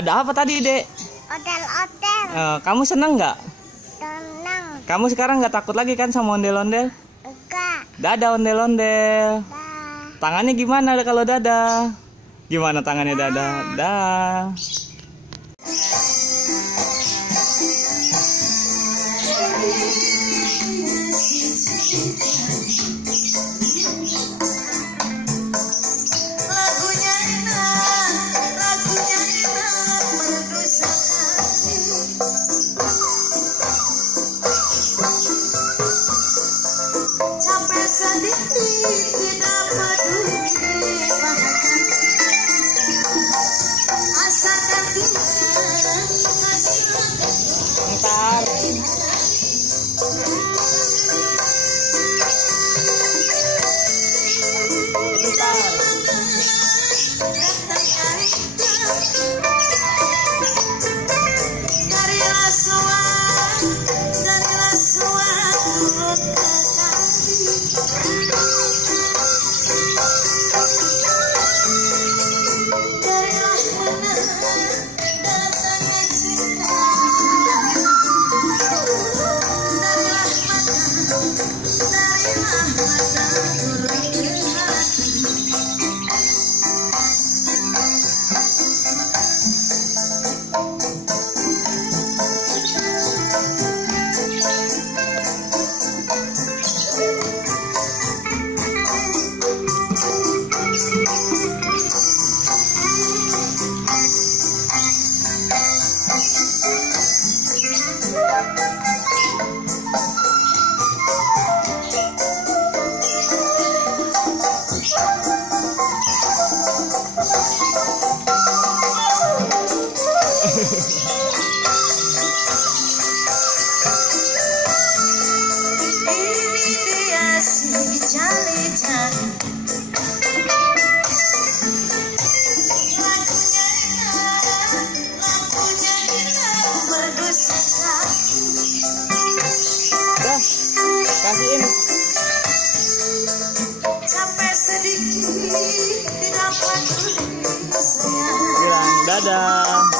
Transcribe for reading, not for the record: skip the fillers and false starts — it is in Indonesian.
Ada apa tadi, Dek? Ondel-ondel. Kamu seneng nggak? Tenang. Kamu sekarang nggak takut lagi kan sama ondel-ondel? Enggak. Dadah ondel-ondel. Dah. Tangannya gimana kalau dadah? Gimana tangannya dadah? Dah. Ntar. Ini dia si jali-jali. Lagunya berdosa. Dah. Kasihin. Capek sedikit tidak peduli sayang. Bilang dadah.